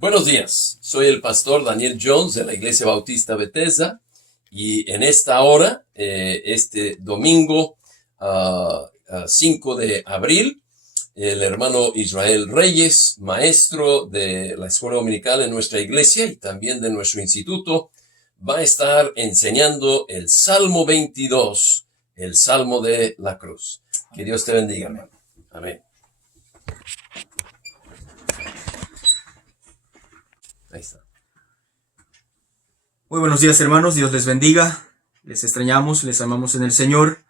Buenos días, soy el pastor Daniel Jones de la Iglesia Bautista Bethesda y en esta hora, este domingo 5 de abril, el hermano Israel Reyes, maestro de la escuela dominical en nuestra iglesia y también de nuestro instituto, va a estar enseñando el Salmo 22, el Salmo de la Cruz. Que Dios te bendiga, hermano. Amén. Ahí está. Muy buenos días, hermanos, Dios les bendiga, les extrañamos, les amamos en el Señor.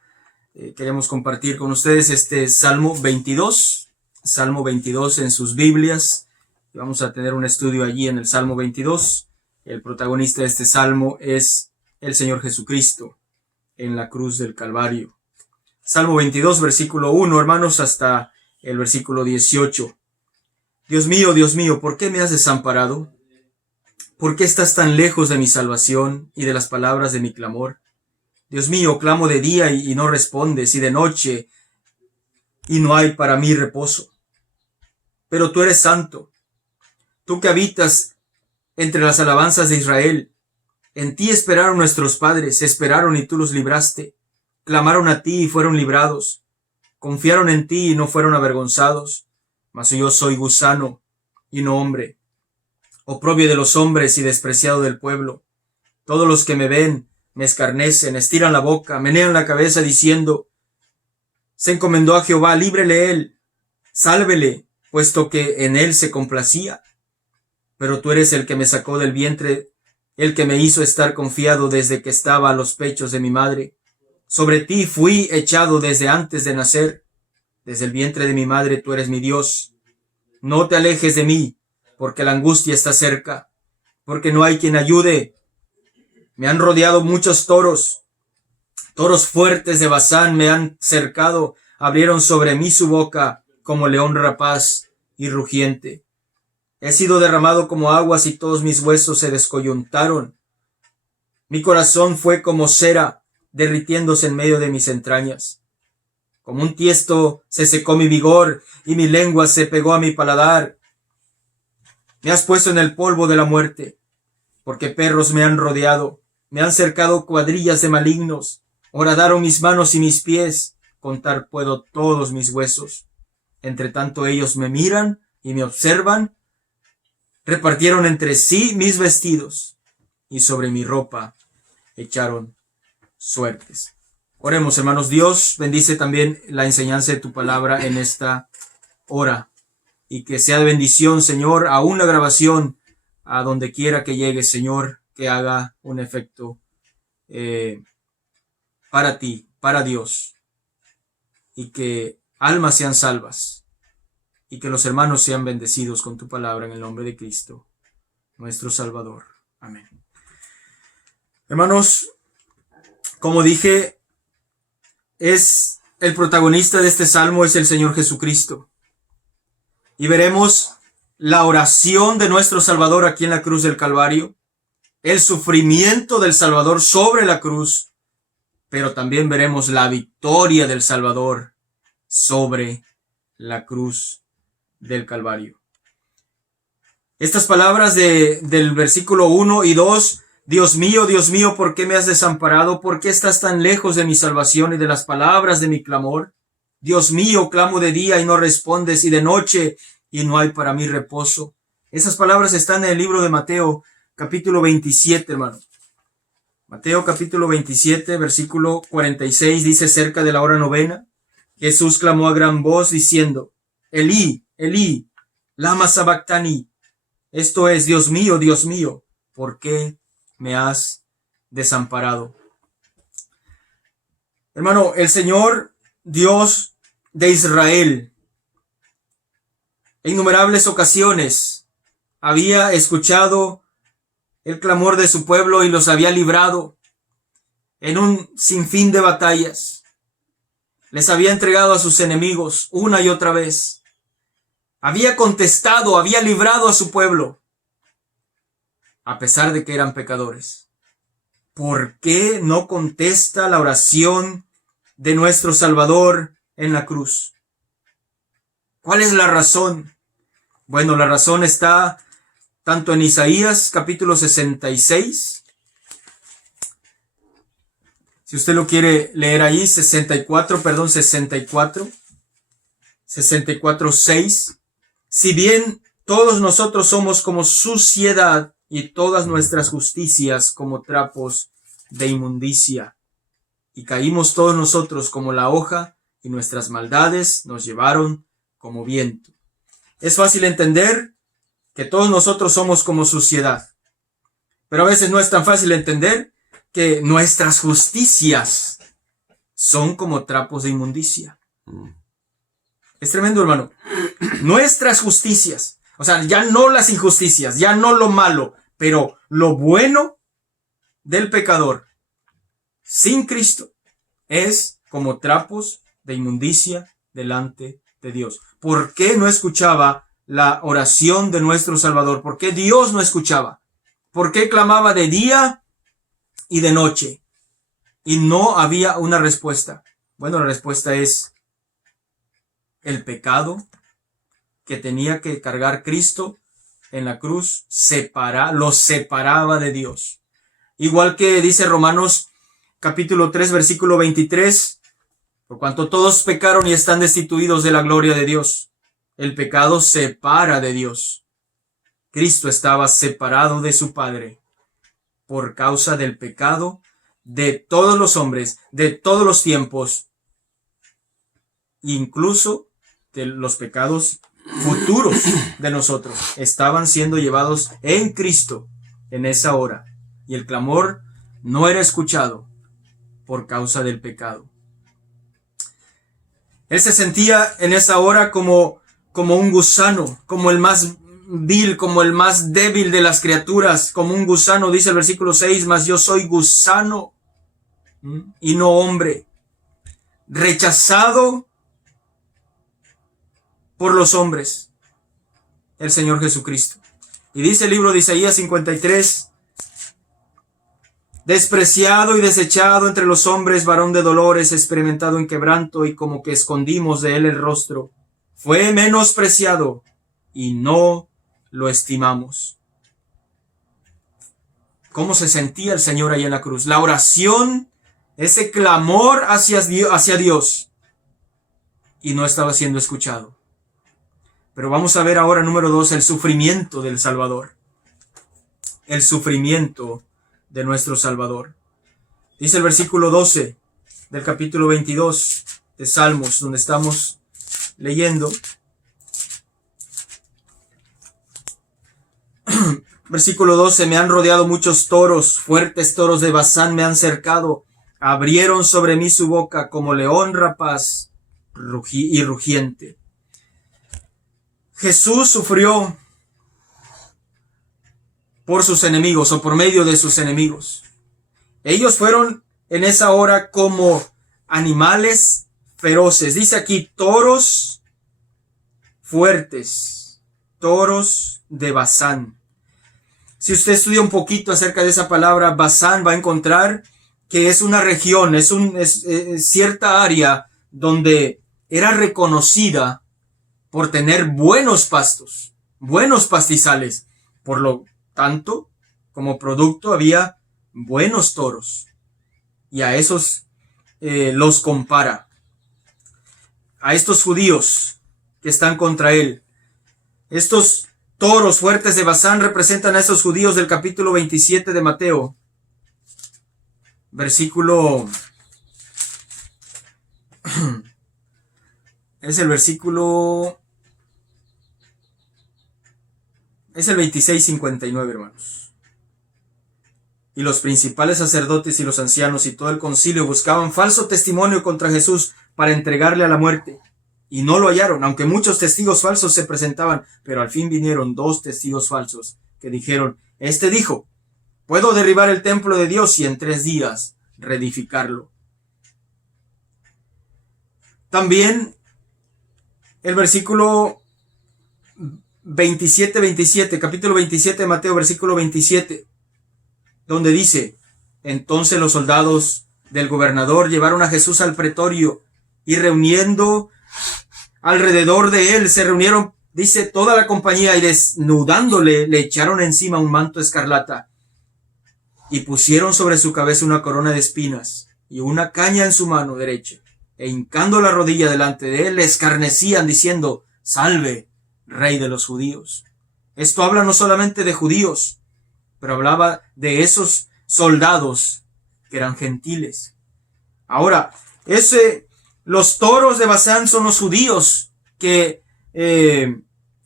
Queremos compartir con ustedes este Salmo 22 en sus Biblias. Vamos a tener un estudio allí en el Salmo 22. El protagonista de este Salmo es el Señor Jesucristo en la cruz del Calvario. Salmo 22, versículo 1, hermanos, hasta el versículo 18. Dios mío, ¿por qué me has desamparado? ¿Por qué estás tan lejos de mi salvación y de las palabras de mi clamor? Dios mío, clamo de día y no respondes, y de noche y no hay para mí reposo. Pero tú eres santo, tú que habitas entre las alabanzas de Israel. En ti esperaron nuestros padres, esperaron y tú los libraste. Clamaron a ti y fueron librados. Confiaron en ti y no fueron avergonzados. Mas yo soy gusano y no hombre, oprobio de los hombres y despreciado del pueblo. Todos los que me ven me escarnecen, estiran la boca, menean la cabeza diciendo: se encomendó a Jehová, líbrele él, sálvele, puesto que en él se complacía. Pero tú eres el que me sacó del vientre, el que me hizo estar confiado desde que estaba a los pechos de mi madre. Sobre ti fui echado desde antes de nacer. Desde el vientre de mi madre tú eres mi Dios. No te alejes de mí, porque la angustia está cerca, porque no hay quien ayude. Me han rodeado muchos toros, toros fuertes de Basán me han cercado, abrieron sobre mí su boca como león rapaz y rugiente. He sido derramado como aguas y todos mis huesos se descoyuntaron. Mi corazón fue como cera, derritiéndose en medio de mis entrañas. Como un tiesto se secó mi vigor y mi lengua se pegó a mi paladar. Me has puesto en el polvo de la muerte, porque perros me han rodeado, me han cercado cuadrillas de malignos, horadaron mis manos y mis pies, contar puedo todos mis huesos. Entre tanto ellos me miran y me observan, repartieron entre sí mis vestidos, y sobre mi ropa echaron suertes. Oremos, hermanos. Dios, bendice también la enseñanza de tu palabra en esta hora, y que sea de bendición, Señor, aún la grabación, a donde quiera que llegue, Señor, que haga un efecto para ti, para Dios, y que almas sean salvas, y que los hermanos sean bendecidos con tu palabra en el nombre de Cristo, nuestro Salvador. Amén. Hermanos, como dije, el protagonista de este salmo es el Señor Jesucristo. Y veremos la oración de nuestro Salvador aquí en la cruz del Calvario, el sufrimiento del Salvador sobre la cruz, pero también veremos la victoria del Salvador sobre la cruz del Calvario. Estas palabras del versículo 1 y 2, Dios mío, ¿por qué me has desamparado? ¿Por qué estás tan lejos de mi salvación y de las palabras de mi clamor? Dios mío, clamo de día y no respondes, y de noche y no hay para mí reposo. Esas palabras están en el libro de Mateo, capítulo 27, hermano. Mateo, capítulo 27, versículo 46, dice: cerca de la hora novena, Jesús clamó a gran voz diciendo: Elí, Elí, lama sabactani. Esto es: Dios mío, ¿por qué me has desamparado? Hermano, el Señor Dios de Israel, en innumerables ocasiones había escuchado el clamor de su pueblo y los había librado en un sinfín de batallas. Les había entregado a sus enemigos una y otra vez. Había contestado, había librado a su pueblo, a pesar de que eran pecadores. ¿Por qué no contesta la oración de nuestro Salvador en la cruz? ¿Cuál es la razón? Bueno, la razón está tanto en Isaías capítulo 66. Si usted lo quiere leer ahí, 64, 6. Si bien todos nosotros somos como suciedad y todas nuestras justicias como trapos de inmundicia. Y caímos todos nosotros como la hoja y nuestras maldades nos llevaron como viento. Es fácil entender que todos nosotros somos como suciedad. Pero a veces no es tan fácil entender que nuestras justicias son como trapos de inmundicia. Es tremendo, hermano. Nuestras justicias, o sea, ya no las injusticias, ya no lo malo, pero lo bueno del pecador sin Cristo es como trapos de inmundicia delante de Dios. ¿Por qué no escuchaba la oración de nuestro Salvador? ¿Por qué Dios no escuchaba? ¿Por qué clamaba de día y de noche y no había una respuesta? Bueno, la respuesta es el pecado que tenía que cargar Cristo en la cruz lo separaba de Dios. Igual que dice Romanos capítulo 3 versículo 23, por cuanto todos pecaron y están destituidos de la gloria de Dios. El pecado separa de Dios. Cristo estaba separado de su Padre por causa del pecado de todos los hombres, de todos los tiempos, incluso de los pecados futuros de nosotros. Estaban siendo llevados en Cristo en esa hora. Y el clamor no era escuchado por causa del pecado. Él se sentía en esa hora como un gusano, como el más vil, como el más débil de las criaturas, como un gusano, dice el versículo 6, mas yo soy gusano y no hombre, rechazado por los hombres, el Señor Jesucristo. Y dice el libro de Isaías 53, despreciado y desechado entre los hombres, varón de dolores, experimentado en quebranto, y como que escondimos de él el rostro. Fue menospreciado y no lo estimamos. ¿Cómo se sentía el Señor ahí en la cruz? La oración, ese clamor hacia Dios, y no estaba siendo escuchado. Pero vamos a ver ahora, número 2, el sufrimiento del Salvador. El sufrimiento de nuestro Salvador. Dice el versículo 12 del capítulo 22 de Salmos, donde estamos leyendo. Versículo 12, me han rodeado muchos toros, fuertes toros de Basán me han cercado, abrieron sobre mí su boca como león rapaz y rugiente. Jesús sufrió por sus enemigos o por medio de sus enemigos. Ellos fueron en esa hora como animales feroces. Dice aquí toros fuertes, toros de Basán. Si usted estudia un poquito acerca de esa palabra Basán, va a encontrar que es una región, es cierta área donde era reconocida por tener buenos pastos, buenos pastizales. Por lo tanto, como producto había buenos toros. Y a esos los compara. A estos judíos que están contra él. Estos toros fuertes de Basán representan a esos judíos del capítulo 27 de Mateo. Versículo... Es el 26:59, hermanos. Y los principales sacerdotes y los ancianos y todo el concilio buscaban falso testimonio contra Jesús para entregarle a la muerte. Y no lo hallaron, aunque muchos testigos falsos se presentaban, pero al fin vinieron 2 testigos falsos que dijeron, este dijo, puedo derribar el templo de Dios y en 3 días reedificarlo. También el versículo 27, capítulo 27 de Mateo, versículo 27, donde dice, entonces los soldados del gobernador llevaron a Jesús al pretorio y reuniendo alrededor de él, se reunieron dice toda la compañía, y desnudándole le echaron encima un manto escarlata y pusieron sobre su cabeza una corona de espinas y una caña en su mano derecha, e hincando la rodilla delante de él le escarnecían diciendo: Salve, Rey de los judíos. Esto habla no solamente de judíos, pero hablaba de esos soldados que eran gentiles. Ahora, los toros de Basán son los judíos que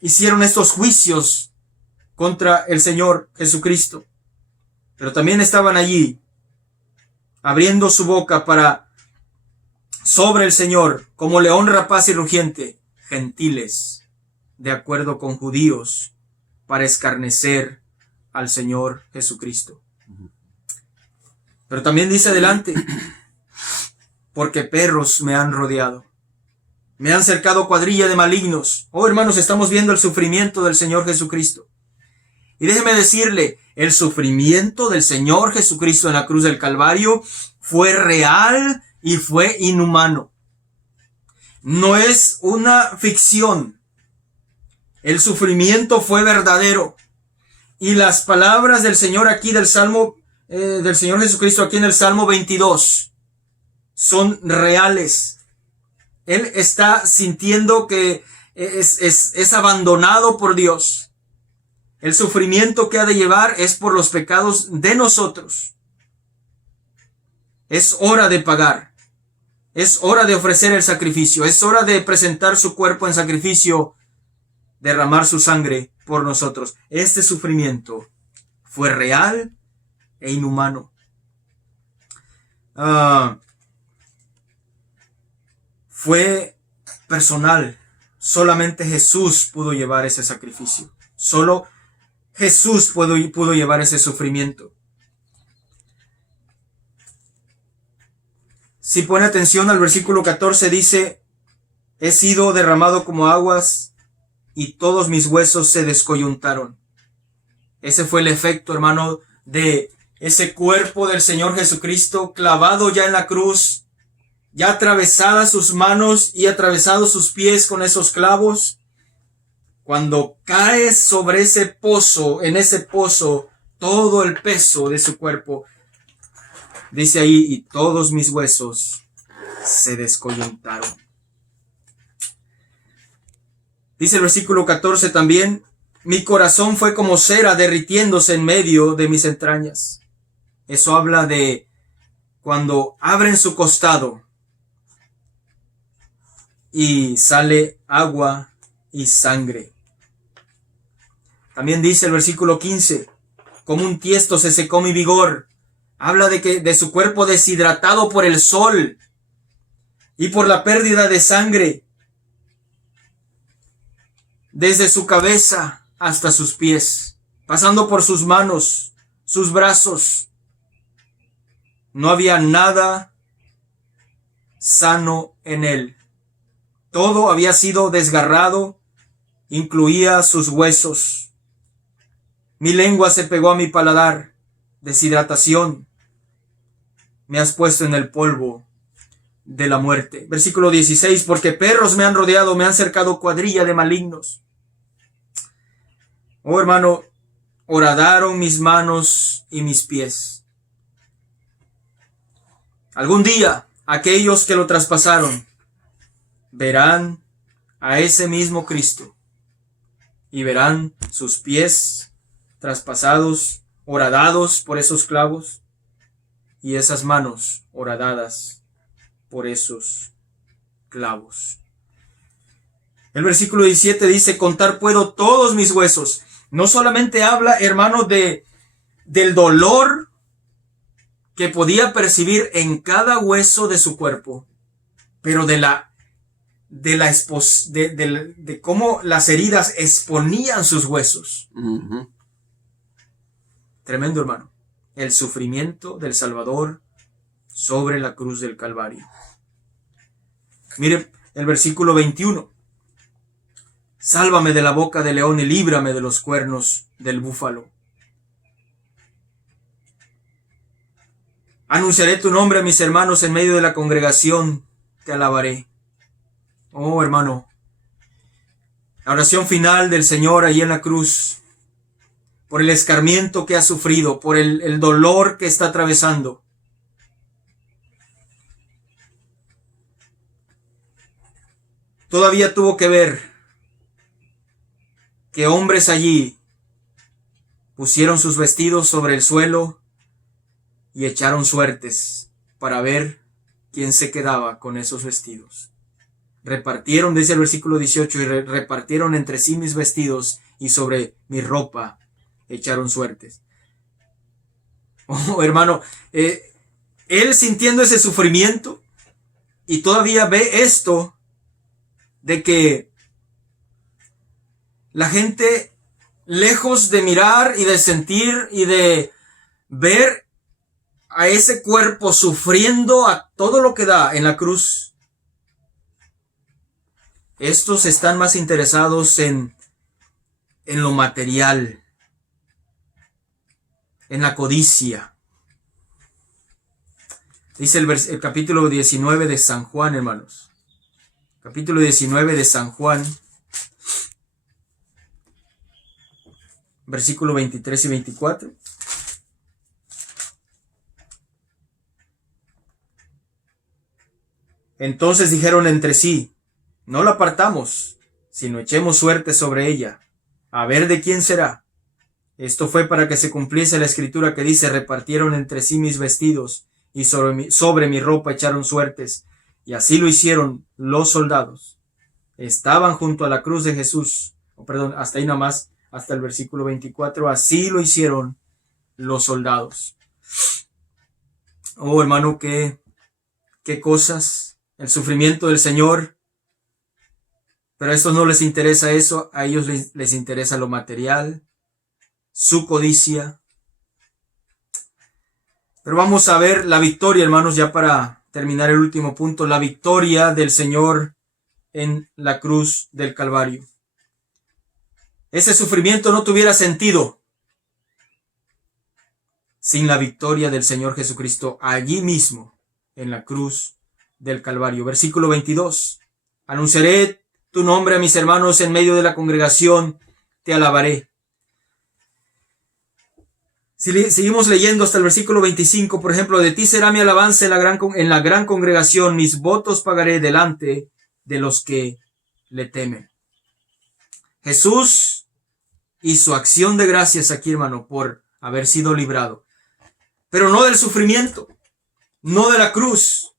hicieron estos juicios contra el Señor Jesucristo. Pero también estaban allí abriendo su boca sobre el Señor, como león rapaz y rugiente, gentiles, de acuerdo con judíos, para escarnecer al Señor Jesucristo. Pero también dice adelante: porque perros me han rodeado, me han cercado cuadrilla de malignos. Oh, hermanos, estamos viendo el sufrimiento del Señor Jesucristo. Y déjeme decirle, el sufrimiento del Señor Jesucristo en la cruz del Calvario fue real y fue inhumano. No es una ficción. El sufrimiento fue verdadero. Y las palabras del Señor aquí del Salmo, del Señor Jesucristo aquí en el Salmo 22, son reales. Él está sintiendo que es abandonado por Dios. El sufrimiento que ha de llevar es por los pecados de nosotros. Es hora de pagar. Es hora de ofrecer el sacrificio. Es hora de presentar su cuerpo en sacrificio, derramar su sangre por nosotros. Este sufrimiento fue real e inhumano. Fue personal. Solamente Jesús pudo llevar ese sacrificio. Solo Jesús pudo llevar ese sufrimiento. Si pone atención al versículo 14, dice: he sido derramado como aguas y todos mis huesos se descoyuntaron. Ese fue el efecto, hermano, de ese cuerpo del Señor Jesucristo clavado ya en la cruz, ya atravesadas sus manos y atravesados sus pies con esos clavos. Cuando cae sobre ese pozo, en ese pozo, todo el peso de su cuerpo, dice ahí: y todos mis huesos se descoyuntaron. Dice el versículo 14 también: mi corazón fue como cera derritiéndose en medio de mis entrañas. Eso habla de cuando abren su costado y sale agua y sangre. También dice el versículo 15: como un tiesto se secó mi vigor. Habla de su cuerpo deshidratado por el sol y por la pérdida de sangre, desde su cabeza hasta sus pies, pasando por sus manos, sus brazos. No había nada sano en él. Todo había sido desgarrado, incluía sus huesos. Mi lengua se pegó a mi paladar, deshidratación. Me has puesto en el polvo de la muerte. Versículo 16: porque perros me han rodeado, me han cercado cuadrilla de malignos. Oh, hermano, horadaron mis manos y mis pies. Algún día, aquellos que lo traspasaron verán a ese mismo Cristo y verán sus pies traspasados, horadados por esos clavos, y esas manos horadadas por esos clavos. El versículo 17 dice: contar puedo todos mis huesos. No solamente habla, hermano, del dolor que podía percibir en cada hueso de su cuerpo, pero de cómo las heridas exponían sus huesos. Uh-huh. Tremendo, hermano. El sufrimiento del Salvador sobre la cruz del Calvario. Mire el versículo 21. Sálvame de la boca del león y líbrame de los cuernos del búfalo. Anunciaré tu nombre a mis hermanos en medio de la congregación, te alabaré. Oh, hermano, La oración final del Señor ahí en la cruz, por el escarmiento que ha sufrido, por el dolor que está atravesando. Todavía tuvo que ver que hombres allí pusieron sus vestidos sobre el suelo y echaron suertes para ver quién se quedaba con esos vestidos. Repartieron, dice el versículo 18, y repartieron entre sí mis vestidos y sobre mi ropa echaron suertes. Oh, hermano, él sintiendo ese sufrimiento y todavía ve esto de que la gente, lejos de mirar y de sentir y de ver a ese cuerpo sufriendo a todo lo que da en la cruz, estos están más interesados en lo material, en la codicia. Dice el capítulo 19 de San Juan, hermanos. Capítulo 19 de San Juan, versículo 23 y 24. Entonces dijeron entre sí: no la partamos, sino echemos suerte sobre ella, a ver de quién será. Esto fue para que se cumpliese la escritura que dice: repartieron entre sí mis vestidos, y sobre mi ropa echaron suertes. Y así lo hicieron los soldados. Estaban junto a la cruz de Jesús. Hasta ahí nomás, hasta el versículo 24. Así lo hicieron los soldados. Oh, hermano, qué cosas. El sufrimiento del Señor. Pero a estos no les interesa eso. A ellos les interesa lo material, su codicia. Pero vamos a ver la victoria, hermanos, ya para terminar el último punto. La victoria del Señor en la cruz del Calvario. Ese sufrimiento no tuviera sentido sin la victoria del Señor Jesucristo allí mismo en la cruz del Calvario. Versículo 22. Anunciaré tu nombre a mis hermanos en medio de la congregación, te alabaré. Si seguimos leyendo hasta el versículo 25, por ejemplo, de ti será mi alabanza en la gran congregación, mis votos pagaré delante de los que le temen. Jesús hizo acción de gracias aquí, hermano, por haber sido librado. Pero no del sufrimiento, no de la cruz.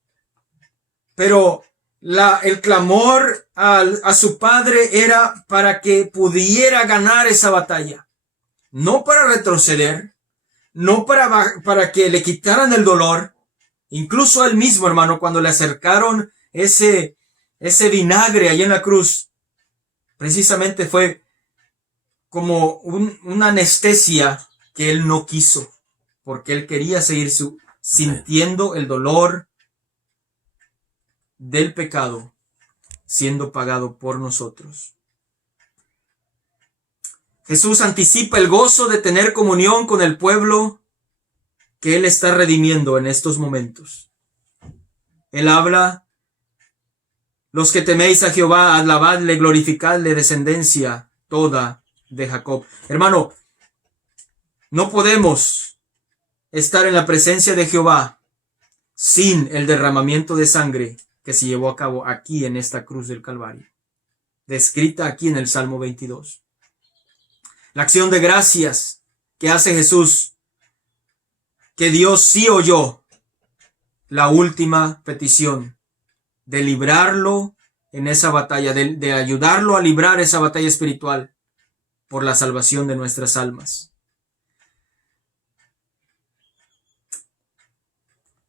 Pero el clamor a su Padre era para que pudiera ganar esa batalla. No para retroceder, no para que le quitaran el dolor. Incluso a él mismo, hermano, cuando le acercaron ese vinagre ahí en la cruz, precisamente fue como una anestesia que él no quiso, porque él quería seguir sintiendo el dolor del pecado siendo pagado por nosotros. Jesús anticipa el gozo de tener comunión con el pueblo que Él está redimiendo en estos momentos. Él habla: los que teméis a Jehová, alabadle, glorificadle, descendencia toda de Jacob. Hermano, no podemos estar en la presencia de Jehová sin el derramamiento de sangre que se llevó a cabo aquí en esta cruz del Calvario, descrita aquí en el Salmo 22. La acción de gracias que hace Jesús, que Dios sí oyó la última petición de librarlo en esa batalla, de ayudarlo a librar esa batalla espiritual por la salvación de nuestras almas.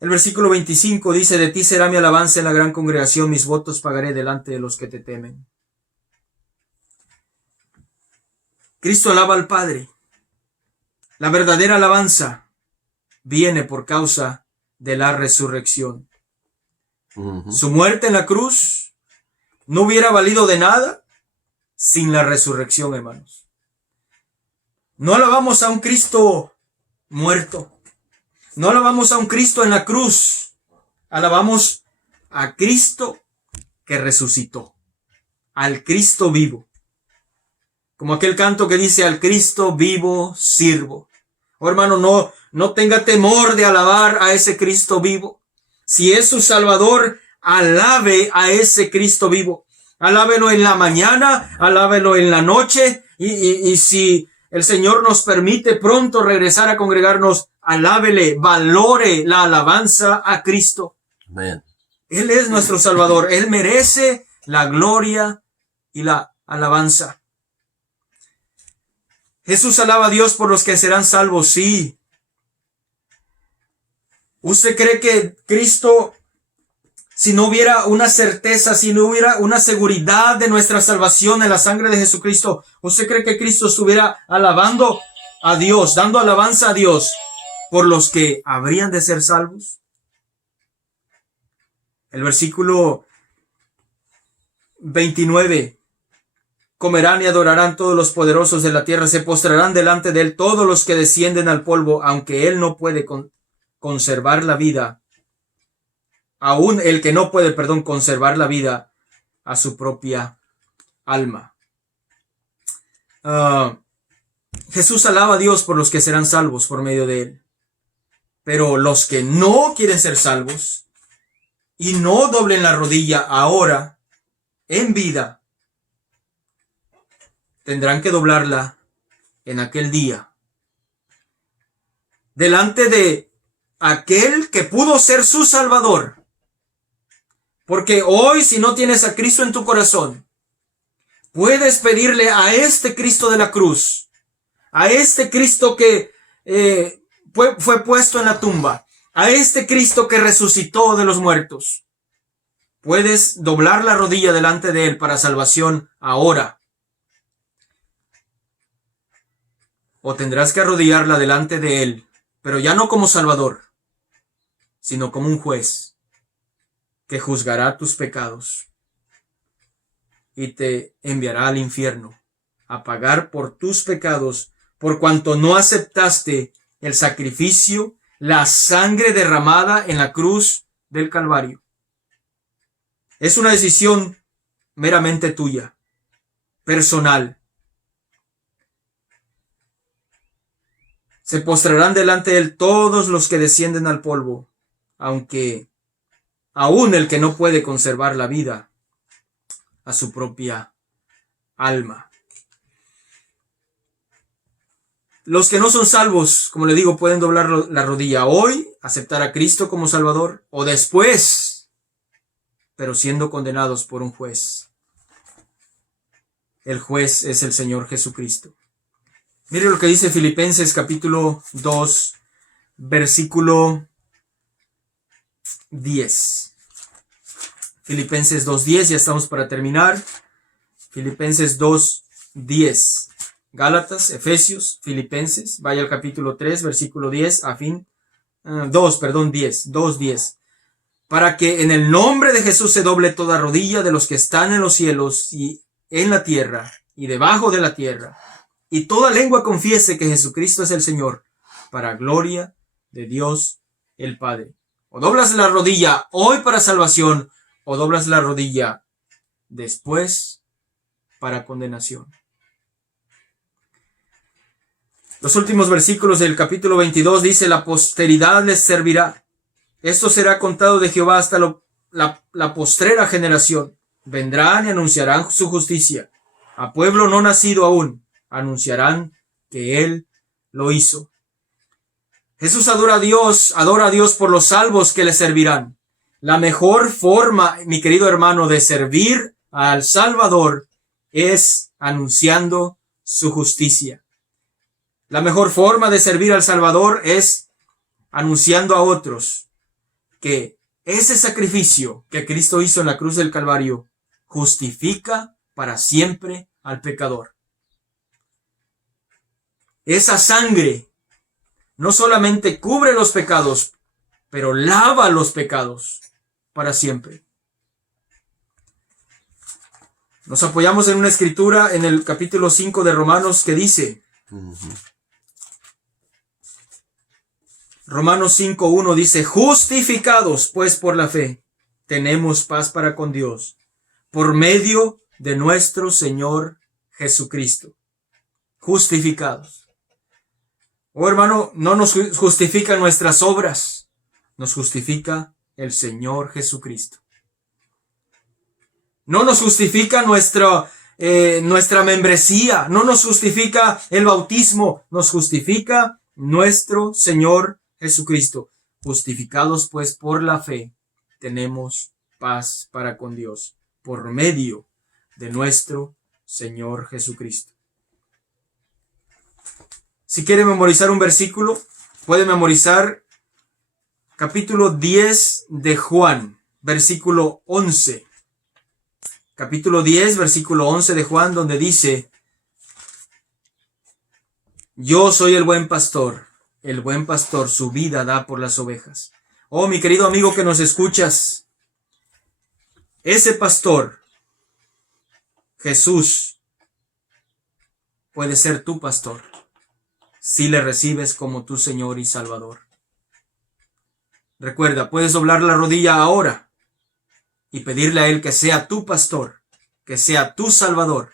El versículo 25 dice: de ti será mi alabanza en la gran congregación, mis votos pagaré delante de los que te temen. Cristo alaba al Padre. La verdadera alabanza viene por causa de la resurrección. Su muerte en la cruz no hubiera valido de nada sin la resurrección, hermanos. No alabamos a un Cristo muerto. No alabamos a un Cristo en la cruz. Alabamos a Cristo que resucitó. Al Cristo vivo. Como aquel canto que dice: al Cristo vivo sirvo. Oh, hermano, no tenga temor de alabar a ese Cristo vivo. Si es su Salvador, alabe a ese Cristo vivo. Alábelo en la mañana, alábelo en la noche, y si el Señor nos permite pronto regresar a congregarnos, alábele, valore la alabanza a Cristo. Amén. Él es nuestro Salvador. Él merece la gloria y la alabanza. Jesús alaba a Dios por los que serán salvos, sí. ¿Usted cree que Cristo, si no hubiera una certeza, si no hubiera una seguridad de nuestra salvación en la sangre de Jesucristo, usted cree que Cristo estuviera alabando a Dios, dando alabanza a Dios por los que habrían de ser salvos? El versículo 29. Comerán y adorarán todos los poderosos de la tierra, se postrarán delante de él todos los que descienden al polvo, aunque él no puede conservar la vida. Aún el que no puede, conservar la vida a su propia alma. Jesús alaba a Dios por los que serán salvos por medio de él. Pero los que no quieren ser salvos y no doblen la rodilla ahora, en vida, tendrán que doblarla en aquel día, delante de aquel que pudo ser su Salvador. Porque hoy, si no tienes a Cristo en tu corazón, puedes pedirle a este Cristo de la cruz, a este Cristo que fue puesto en la tumba, a este Cristo que resucitó de los muertos. Puedes doblar la rodilla delante de él para salvación ahora. O tendrás que arrodillarla delante de él, pero ya no como Salvador, sino como un juez que juzgará tus pecados y te enviará al infierno a pagar por tus pecados, por cuanto no aceptaste el sacrificio, la sangre derramada en la cruz del Calvario. Es una decisión meramente tuya, personal. Se postrarán delante de él todos los que descienden al polvo, aunque aún el que no puede conservar la vida a su propia alma. Los que no son salvos, como le digo, pueden doblar la rodilla hoy, aceptar a Cristo como Salvador, o después, pero siendo condenados por un juez. El juez es el Señor Jesucristo. Mire lo que dice Filipenses capítulo 2, versículo 10. Filipenses 2:10, ya estamos para terminar. Filipenses 2:10. Gálatas, Efesios, Filipenses, vaya al capítulo 3, versículo 10, 2:10. Para que en el nombre de Jesús se doble toda rodilla de los que están en los cielos y en la tierra y debajo de la tierra, y toda lengua confiese que Jesucristo es el Señor, para gloria de Dios el Padre. O doblas la rodilla hoy para salvación, o doblas la rodilla después para condenación. Los últimos versículos del capítulo 22 dice: la posteridad les servirá. Esto será contado de Jehová hasta la postrera generación. Vendrán y anunciarán su justicia. A pueblo no nacido aún anunciarán que él lo hizo. Jesús adora a Dios por los salvos que le servirán. La mejor forma, mi querido hermano, de servir al Salvador es anunciando su justicia. La mejor forma de servir al Salvador es anunciando a otros que ese sacrificio que Cristo hizo en la cruz del Calvario justifica para siempre al pecador. Esa sangre no solamente cubre los pecados, pero lava los pecados para siempre. Nos apoyamos en una escritura en el capítulo 5 de Romanos que dice, Romanos 5:1 dice: justificados pues por la fe, tenemos paz para con Dios, por medio de nuestro Señor Jesucristo. justificados. Oh hermano, no nos justifican nuestras obras, nos justifica el Señor Jesucristo. No nos justifica nuestra membresía, no nos justifica el bautismo, nos justifica nuestro Señor Jesucristo. Justificados pues por la fe, tenemos paz para con Dios, por medio de nuestro Señor Jesucristo. Si quiere memorizar un versículo, puede memorizar capítulo 10 de Juan, versículo 11. Capítulo 10, versículo 11 de Juan, donde dice: yo soy el buen pastor su vida da por las ovejas. Oh, mi querido amigo que nos escuchas, ese pastor, Jesús, puede ser tu pastor si le recibes como tu Señor y Salvador. Recuerda, puedes doblar la rodilla ahora y pedirle a Él que sea tu pastor, que sea tu Salvador.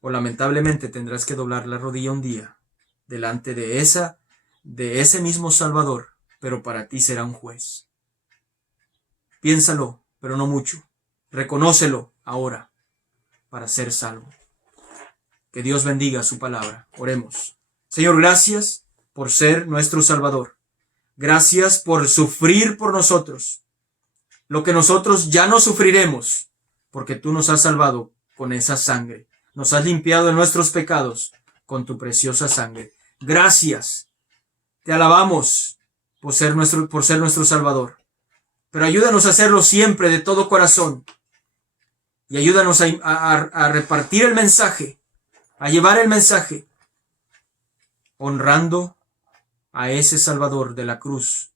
O lamentablemente tendrás que doblar la rodilla un día delante de ese mismo Salvador, pero para ti será un juez. Piénsalo, pero no mucho. Reconócelo ahora para ser salvo. Que Dios bendiga su palabra. Oremos. Señor, gracias por ser nuestro Salvador. Gracias por sufrir por nosotros lo que nosotros ya no sufriremos, porque tú nos has salvado con esa sangre. Nos has limpiado de nuestros pecados con tu preciosa sangre. Gracias. Te alabamos por ser nuestro Salvador. Pero ayúdanos a hacerlo siempre de todo corazón. Y ayúdanos a repartir el mensaje, a llevar el mensaje, honrando a ese Salvador de la cruz,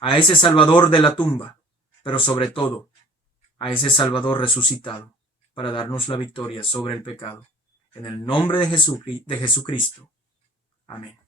a ese Salvador de la tumba, pero sobre todo a ese Salvador resucitado para darnos la victoria sobre el pecado. En el nombre de Jesucristo. Amén.